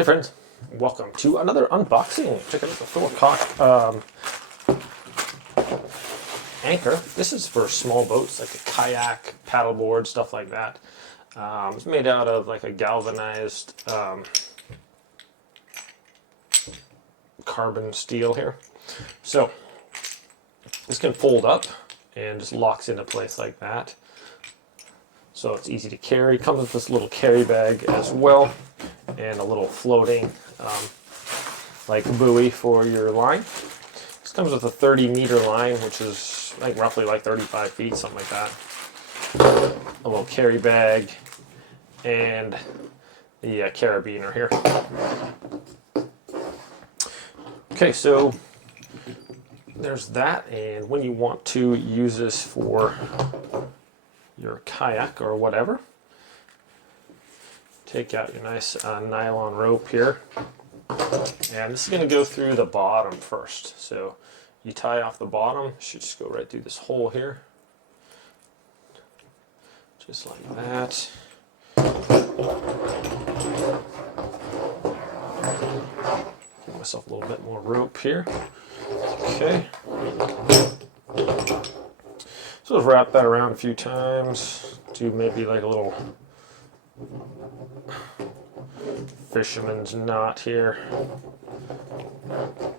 Hey friends, welcome to another unboxing. Check out the Thorkok anchor. This is for small boats like a kayak, paddleboard, stuff like that. It's made out of like a galvanized carbon steel here. So this can fold up and just locks into place like that. So it's easy to carry. Comes with this little carry bag as well, and a little floating like buoy for your line. This comes with a 30-meter line, which is like roughly like 35 feet, something like that. A little carry bag and the carabiner here. Okay, so there's that, and when you want to use this for your kayak or whatever, take out your nice nylon rope here, and this is going to go through the bottom first. So you tie off the bottom, should just go right through this hole here, just like that. Give myself a little bit more rope here. Okay. So just wrap that around a few times to maybe like a little fisherman's knot here,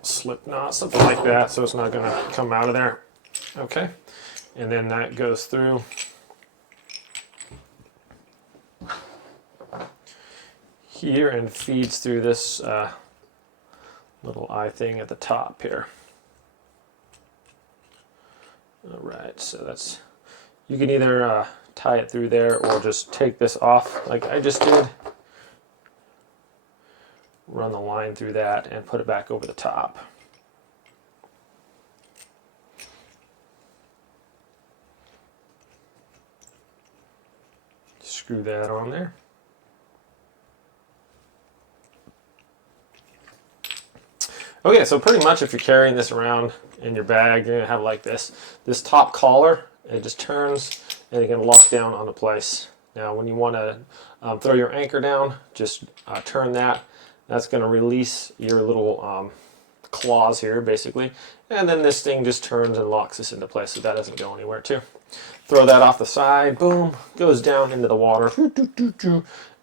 slip knot, something like that, so it's not going to come out of there. Okay, and then that goes through here and feeds through this little eye thing at the top here. Alright, so that's, you can either tie it through there or just take this off like I just did, run the line through that and put it back over the top. Screw that on there. Okay, so pretty much if you're carrying this around in your bag, you're going to have like this top collar. It just turns and you can lock down onto place. Now when you want to throw your anchor down, just turn that. That's going to release your little claws here basically, and then this thing just turns and locks this into place so that doesn't go anywhere too. Throw that off the side, boom, goes down into the water,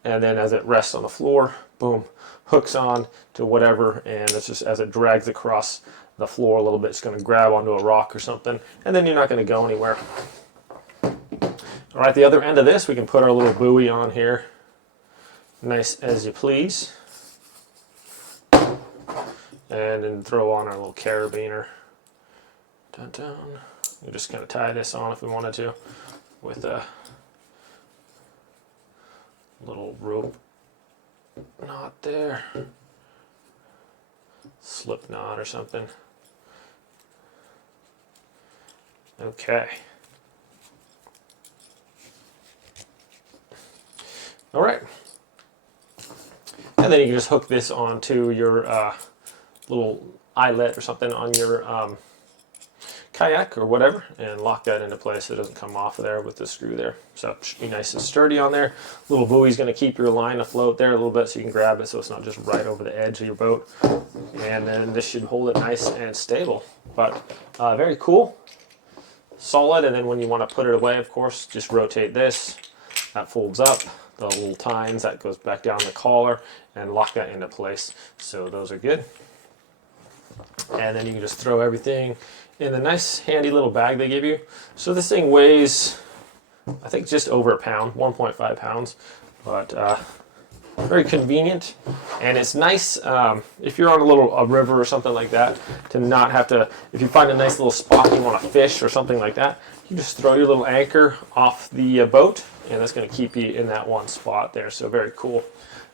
and then as it rests on the floor, boom, hooks on to whatever, and it's just as it drags across the floor a little bit, it's going to grab onto a rock or something, and then you're not going to go anywhere. All right, the other end of this, we can put our little buoy on here, nice as you please, and then throw on our little carabiner. Dun -dun. We just kind of tie this on if we wanted to with a little rope knot there, slip knot or something. Okay. All right. And then you can just hook this onto your little eyelet or something on your kayak or whatever, and lock that into place so it doesn't come off of there with the screw there. So it should be nice and sturdy on there. Little buoy's going to keep your line afloat there a little bit so you can grab it so it's not just right over the edge of your boat. And then this should hold it nice and stable. But very cool, solid. And then when you want to put it away, of course, just rotate this. That folds up. The little tines, that goes back down the collar, and lock that into place. So those are good. And then you can just throw everything in the nice handy little bag they give you. So this thing weighs, I think, just over a pound, 1.5 pounds, but very convenient. And it's nice if you're on a river or something like that, to not have to, if you find a nice little spot you want to fish or something like that, you just throw your little anchor off the boat, and that's going to keep you in that one spot there. So very cool.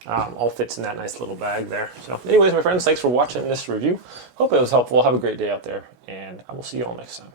All fits in that nice little bag there. So anyways, my friends, thanks for watching this review. Hope it was helpful. Have a great day out there, and I will see you all next time.